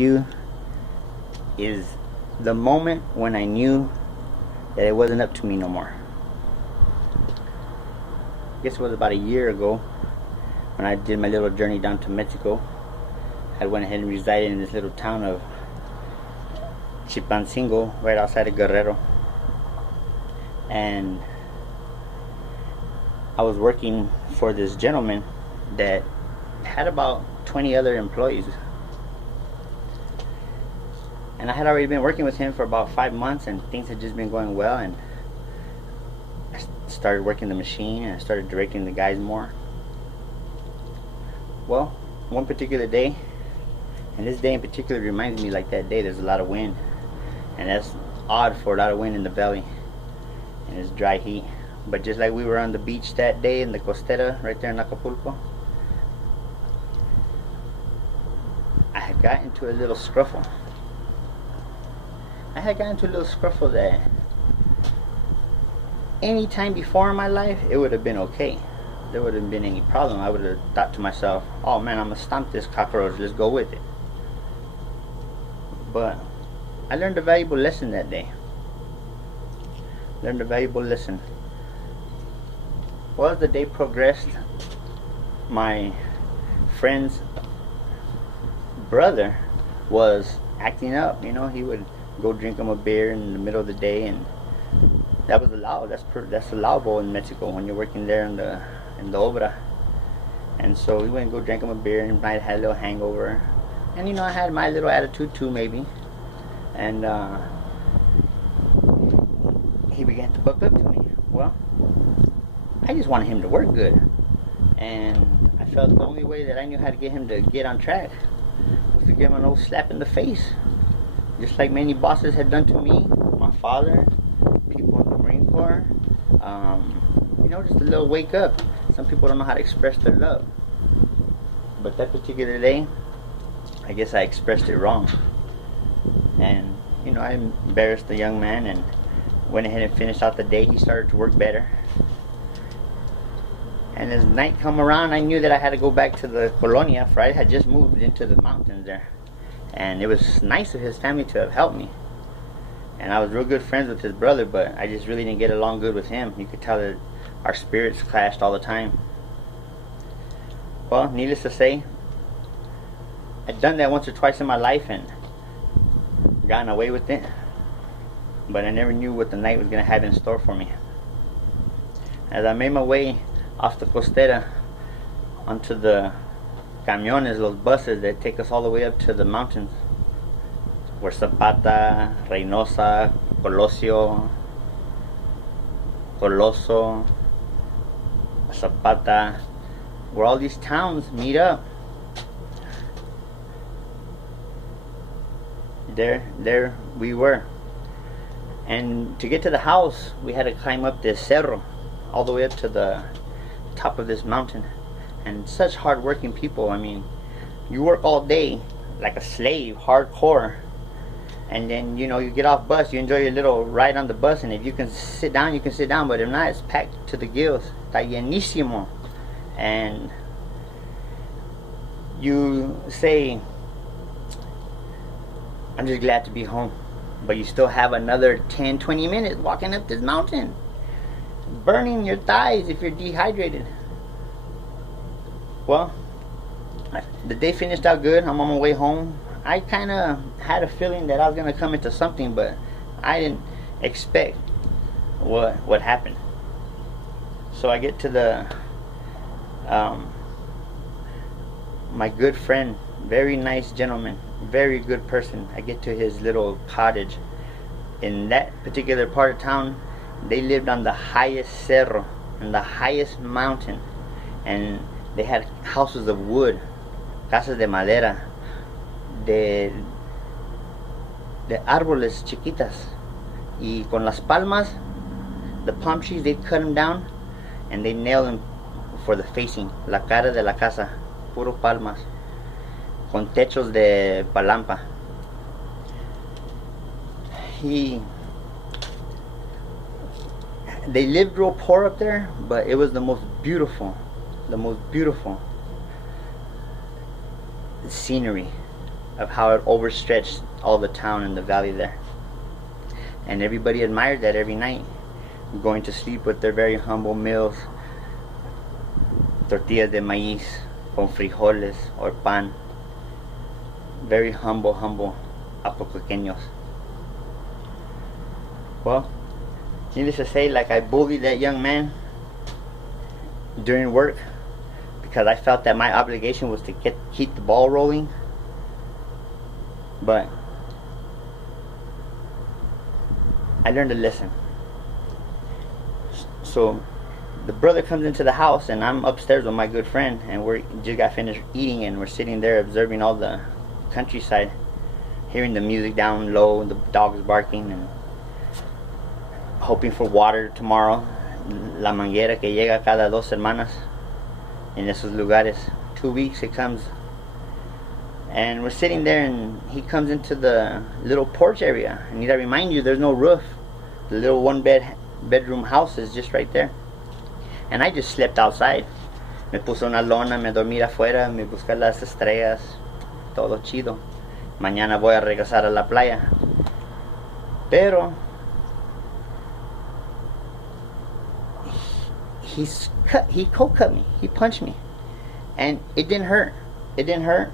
with you is the moment when I knew that it wasn't up to me no more. I guess it was about a year ago when I did my little journey down to Mexico. I went ahead and resided in this little town of Chilpancingo, right outside of Guerrero. And I was working for this gentleman that had about 20 other employees. And I had already been working with him for about 5 months, and things had just been going well, and I started working the machine and I started directing the guys more. Well, one particular day, and this day in particular reminds me like that day, there's a lot of wind, and that's odd for a lot of wind in the valley, and it's dry heat. But just like we were on the beach that day in the Costera right there in Acapulco, I had got into a little scruffle. That any time before in my life it would have been okay. There wouldn't have been any problem. I would have thought to myself, oh man, I'm gonna stomp this cockroach, let's go with it. But I learned a valuable lesson that day. Well, as the day progressed, my friend's brother was acting up. You know, he would go drink him a beer in the middle of the day, and that was allowed. That's allowable in Mexico when you're working there in the obra. And so we went and go drink him a beer, and I had a little hangover, and you know, I had my little attitude too, maybe. And he began to buck up to me. Well, I just wanted him to work good, and I felt the only way that I knew how to get him to get on track was to give him an old slap in the face, just like many bosses had done to me, my father, people in the Marine Corps. You know, just a little wake up. Some people don't know how to express their love, but that particular day, I guess I expressed it wrong, and you know, I embarrassed the young man and went ahead and finished out the day. He started to work better, and as night come around, I knew that I had to go back to the colonia, for I had just moved into the mountains there, and it was nice of his family to have helped me, and I was real good friends with his brother, but I just really didn't get along good with him. You could tell that our spirits clashed all the time. Well, needless to say, I'd done that once or twice in my life and gotten away with it, but I never knew what the night was going to have in store for me. As I made my way off the Costera onto the camiones, those buses that take us all the way up to the mountains, where Zapata, Reynosa, Colosio, Coloso, Zapata, where all these towns meet up. There we were, and to get to the house we had to climb up this cerro all the way up to the top of this mountain. And such hard working people. I mean, you work all day like a slave, hardcore, and then you know, you get off bus, you enjoy your little ride on the bus, and if you can sit down, you can sit down, but if not, it's packed to the gills. Está llenísimo. And you say, I'm just glad to be home, but you still have another 10-20 minutes walking up this mountain, burning your thighs if you're dehydrated. Well, the day finished out good. I'm on my way home. I kind of had a feeling that I was going to come into something, but I didn't expect what happened. So I get to the my good friend, very nice gentleman, very good person. I get to his little cottage. In that particular part of town, they lived on the highest cerro, on the highest mountain, and they had houses of wood, casas de madera, de árboles chiquitas, y con las palmas, the palm trees, they'd cut them down and they nailed them for the facing, la cara de la casa, puro palmas, con techos de palampa. They lived real poor up there, but it was the most beautiful scenery of how it overstretched all the town and the valley there. And everybody admired that every night, going to sleep with their very humble meals, tortillas de maíz, con frijoles or pan. Very humble apocoqueños. Well, needless to say, like, I bullied that young man during work because I felt that my obligation was to keep the ball rolling. But I learned a lesson. So the brother comes into the house, and I'm upstairs with my good friend, and we just got finished eating, and we're sitting there observing all the countryside, hearing the music down low, the dogs barking, and hoping for water tomorrow. La manguera que llega cada 2 semanas en esos lugares. 2 weeks it comes. And we're sitting there, and he comes into the little porch area. I need to remind you, there's no roof. The little bedroom house is just right there. And I just slept outside. Me puse una lona, me dormí afuera, me busqué las estrellas. Todo chido. Mañana voy a regresar a la playa. Pero he cold cut me. He punched me. And it didn't hurt. It didn't hurt.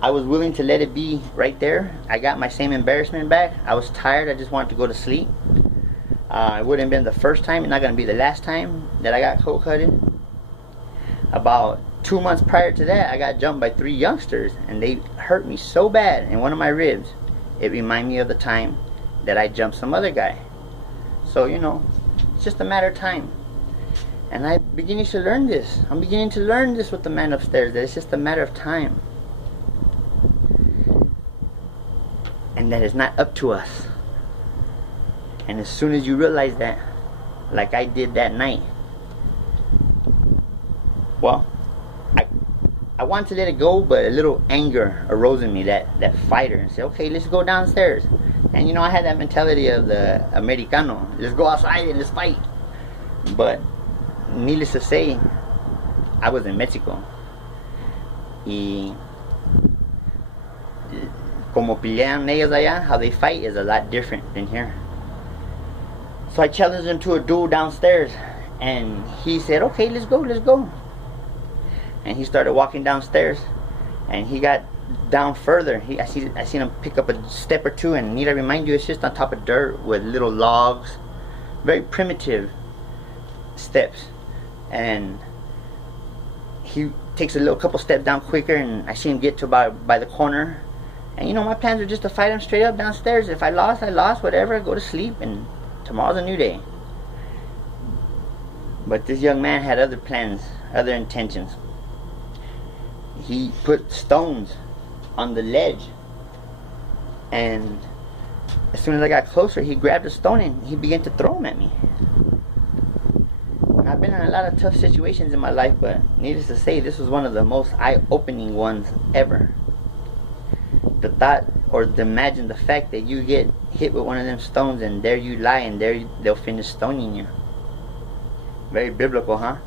I was willing to let it be right there. I got my same embarrassment back. I was tired. I just wanted to go to sleep. It wouldn't have been the first time, not going to be the last time that I got cold cutted. About 2 months prior to that, I got jumped by 3 youngsters, and they hurt me so bad in one of my ribs. It reminded me of the time that I jumped some other guy. So, you know, it's just a matter of time. And I'm beginning to learn this. I'm beginning to learn this with the man upstairs, that it's just a matter of time. And that it's not up to us. And as soon as you realize that, like I did that night, well, I wanted to let it go, but a little anger arose in me, that fighter, and said, okay, let's go downstairs. And you know, I had that mentality of the Americano, let's go outside and let's fight. But needless to say, I was in Mexico. Y como pelean ellos allá, how they fight is a lot different than here. So I challenged him to a duel downstairs, and he said, okay, let's go. And he started walking downstairs, and he got down further. I seen him pick up a step or two, and need I remind you, it's just on top of dirt with little logs, very primitive steps. And he takes a little couple steps down quicker, and I see him get to about by the corner. And you know, my plans were just to fight him straight up downstairs. If I lost, I lost, whatever, go to sleep, and tomorrow's a new day. But this young man had other plans, other intentions. He put stones on the ledge, and as soon as I got closer, he grabbed a stone and he began to throw them at me. I've been in a lot of tough situations in my life, but needless to say, this was one of the most eye-opening ones ever. The thought, or imagine the fact that you get hit with one of them stones, and there you lie, and they'll finish stoning you. Very biblical, huh?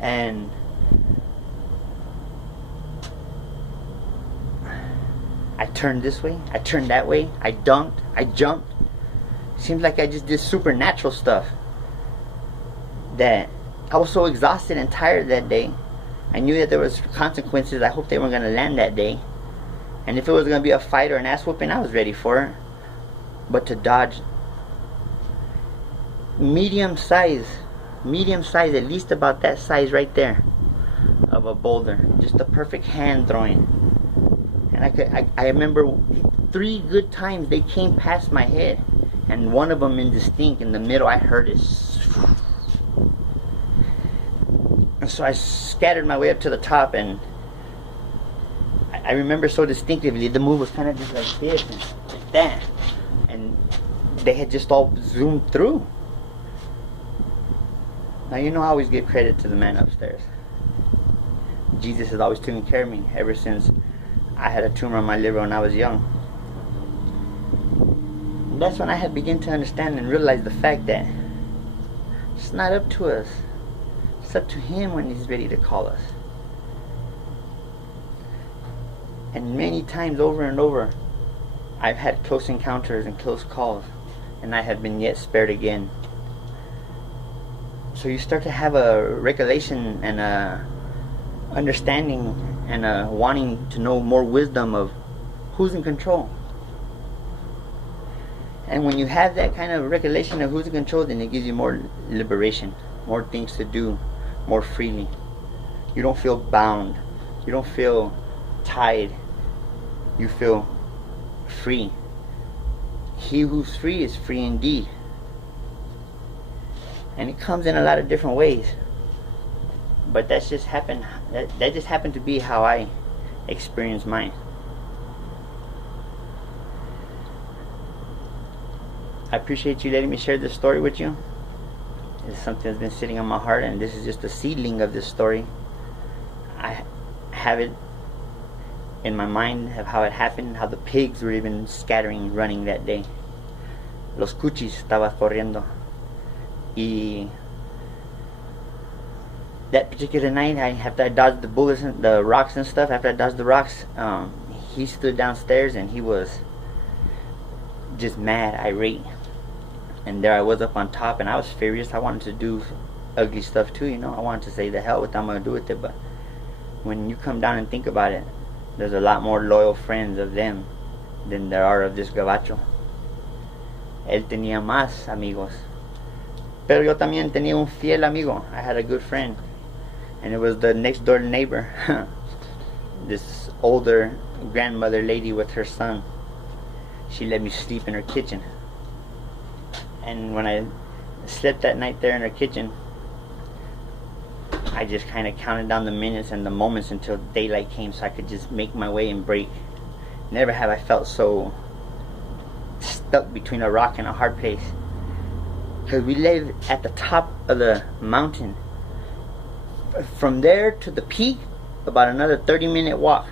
And I turned this way, I turned that way, I dunked, I jumped. Seems like I just did supernatural stuff. That I was so exhausted and tired that day. I knew that there was consequences. I hoped they weren't going to land that day. And if it was going to be a fight or an ass whooping, I was ready for it. But to dodge medium size, at least about that size right there, of a boulder, just the perfect hand throwing. And I remember 3 good times they came past my head, and one of them indistinct. In the middle, I heard it. And so I scattered my way up to the top, and I remember so distinctively the move was kind of just like this and like that, and they had just all zoomed through. Now, you know, I always give credit to the man upstairs. Jesus has always taken care of me ever since I had a tumor on my liver when I was young. And that's when I had begun to understand and realize the fact that it's not up to us. It's up to Him when He's ready to call us. And many times over and over, I've had close encounters and close calls, and I have been yet spared again. So you start to have a recollection and a understanding and a wanting to know more wisdom of who's in control. And when you have that kind of recollection of who's in control, then it gives you more liberation, more things to do, more freely. You don't feel bound. You don't feel tied. You feel free. He who's free is free indeed. And it comes in a lot of different ways. But that just happened to be how I experienced mine. I appreciate you letting me share this story with you. It's something that's been sitting on my heart, and this is just a seedling of this story. I have it in my mind of how it happened, how the pigs were even scattering, running that day. Los cuchis estaban corriendo. Y that particular night, after I dodged the bullets and the rocks and stuff, after I dodged the rocks, he stood downstairs and he was just mad, irate. And there I was up on top, and I was furious. I wanted to do ugly stuff too, you know. I wanted to say, the hell with what I'm going to do with it. But when you come down and think about it, there's a lot more loyal friends of them than there are of this gabacho. Él tenía más amigos. Pero yo también tenía un fiel amigo. I had a good friend. And it was the next door neighbor. This older grandmother lady with her son. She let me sleep in her kitchen. And when I slept that night there in her kitchen, I just kind of counted down the minutes and the moments until daylight came, so I could just make my way and break. Never have I felt so stuck between a rock and a hard place. Because we live at the top of the mountain. From there to the peak, about another 30-minute walk.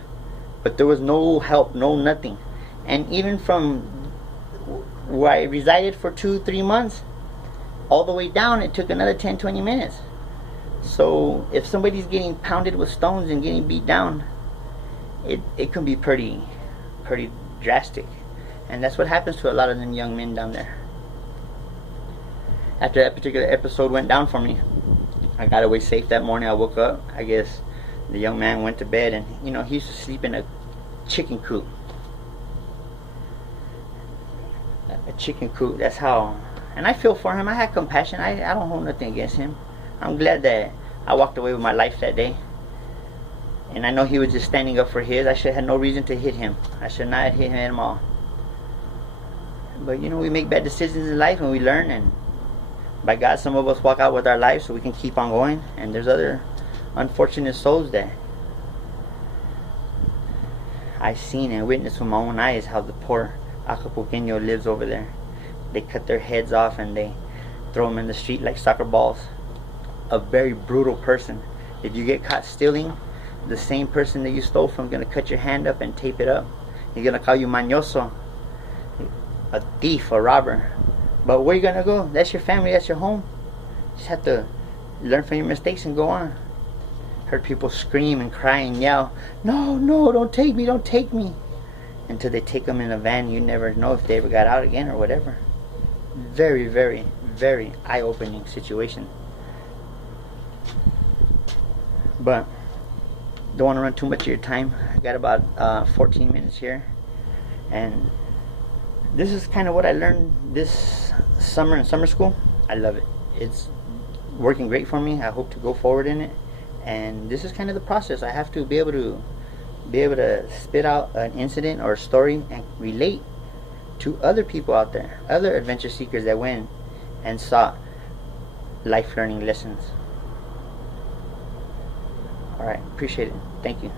But there was no help, no nothing. And even from where I resided for 2-3 months, all the way down, it took another 10-20 minutes. So if somebody's getting pounded with stones and getting beat down, it can be pretty drastic. And that's what happens to a lot of them young men down there. After that particular episode went down for me, I got away safe that morning. I woke up. I guess the young man went to bed, and you know, he used to sleep in a chicken coop. A chicken coop, that's how. And I feel for him. I had compassion. I don't hold nothing against him. I'm glad that I walked away with my life that day. And I know he was just standing up for his. I should have no reason to hit him. I should not have hit him at all. But you know, we make bad decisions in life and we learn, and by God, some of us walk out with our lives so we can keep on going. And there's other unfortunate souls that I've seen and witnessed with my own eyes how the poor Acapulqueño lives over there. They cut their heads off and they throw them in the street like soccer balls. A very brutal person. If you get caught stealing, the same person that you stole from is going to cut your hand up and tape it up. He's going to call you mañoso, a thief, a robber. But where you going to go? That's your family, that's your home. You just have to learn from your mistakes and go on. Heard people scream and cry and yell, no, no, don't take me, don't take me. Until they take them in a van. You never know if they ever got out again or whatever. Very, very, very eye-opening situation. But don't want to run too much of your time. I got about 14 minutes here, and this is kind of what I learned this summer in summer school. I love it. It's working great for me. I hope to go forward in it, and this is kind of the process. I have to be able to spit out an incident or a story and relate to other people out there, other adventure seekers that went and sought life learning lessons. Alright, appreciate it. Thank you.